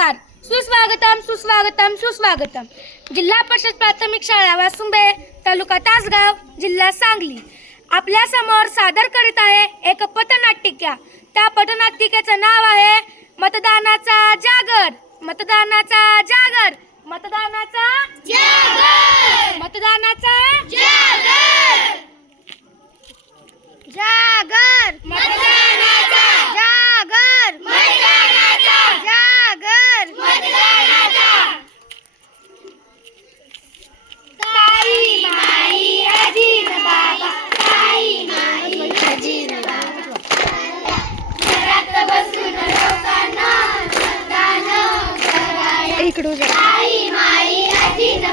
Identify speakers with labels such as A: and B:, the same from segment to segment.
A: नमस्कार. सुस्वागतम सुस्वागतम सुस्वागतम. जिल्हा परिषद प्राथमिक शाळा वासुंबे तालुका तासगाव जिल्हा सांगली. आपल्यासमोर सादर करीत आहे एक पटनाट्यिका त्या पटनाटिकेचं नाव आहे मतदानाचा जागर. मतदानाचा जागर. मतदानाचा जागर. इकडू जा.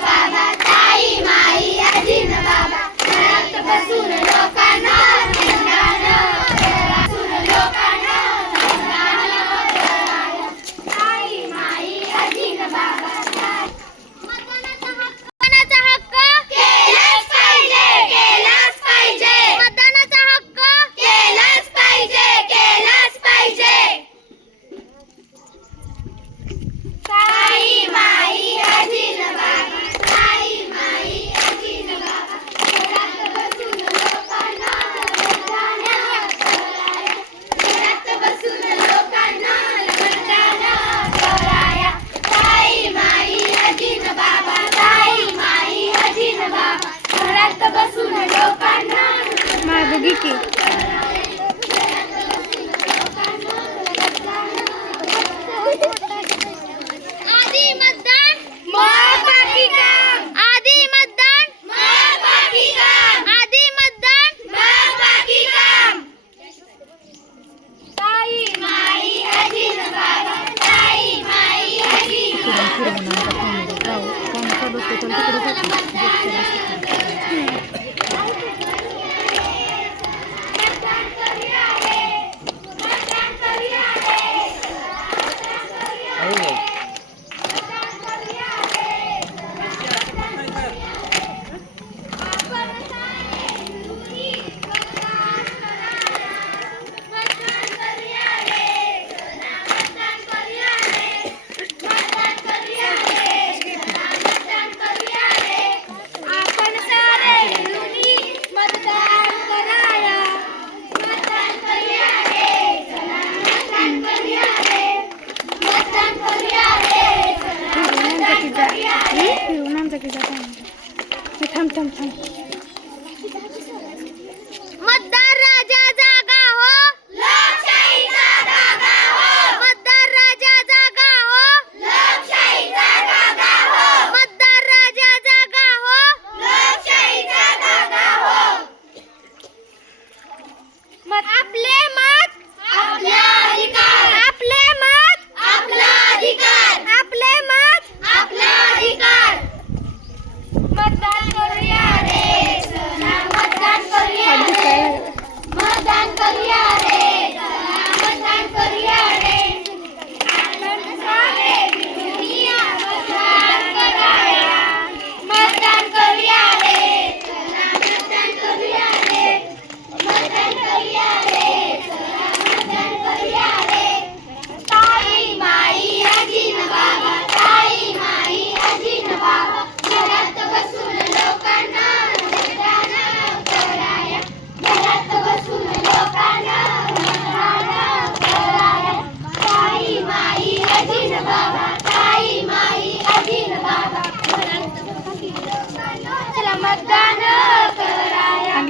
A: बाबा ताई माई अजिन बाबा घरात बसून फिरवून आमचा फॅमिली गाव गावचा लोक तिकडे जातो güzel oldu. Tam tam
B: tam.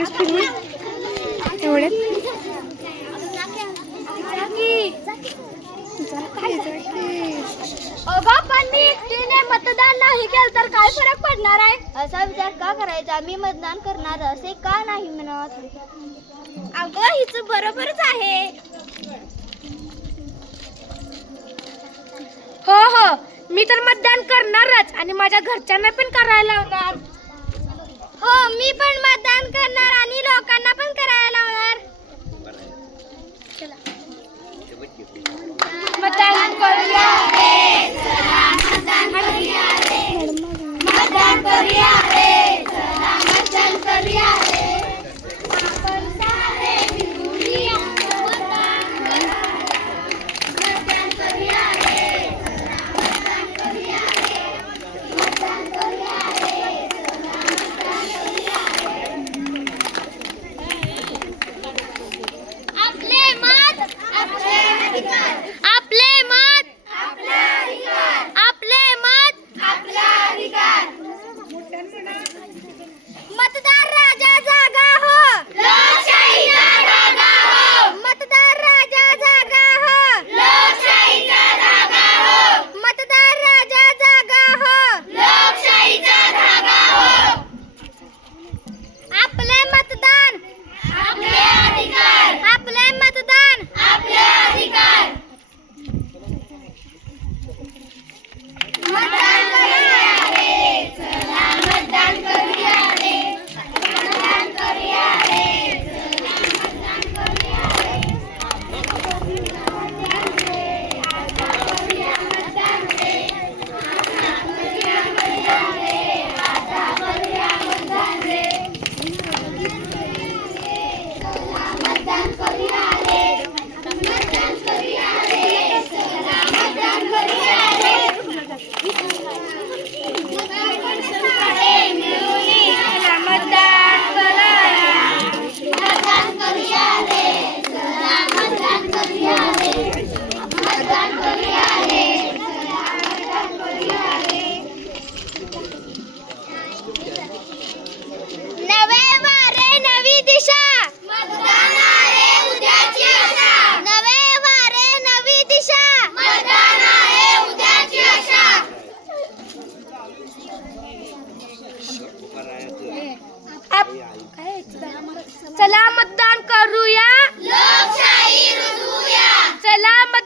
B: Blouse pin
A: एवढे पण मी मतदान नाही केलं तर काय फरक पडणार आहे
C: असा विचार का करायचा मी मतदान करणार असे का नाही म्हणत
A: अगं हिच बरोबरच आहे हो हो. मी तर मतदान करणारच आणि माझ्या घरच्यांना पण करायला लावणार. हो मी पण मतदान करणार आणि लोकांना पण करायला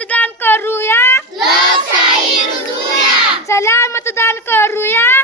A: मतदान करूया? लोकशाही रुजवूया.
B: चला मतदान करूया.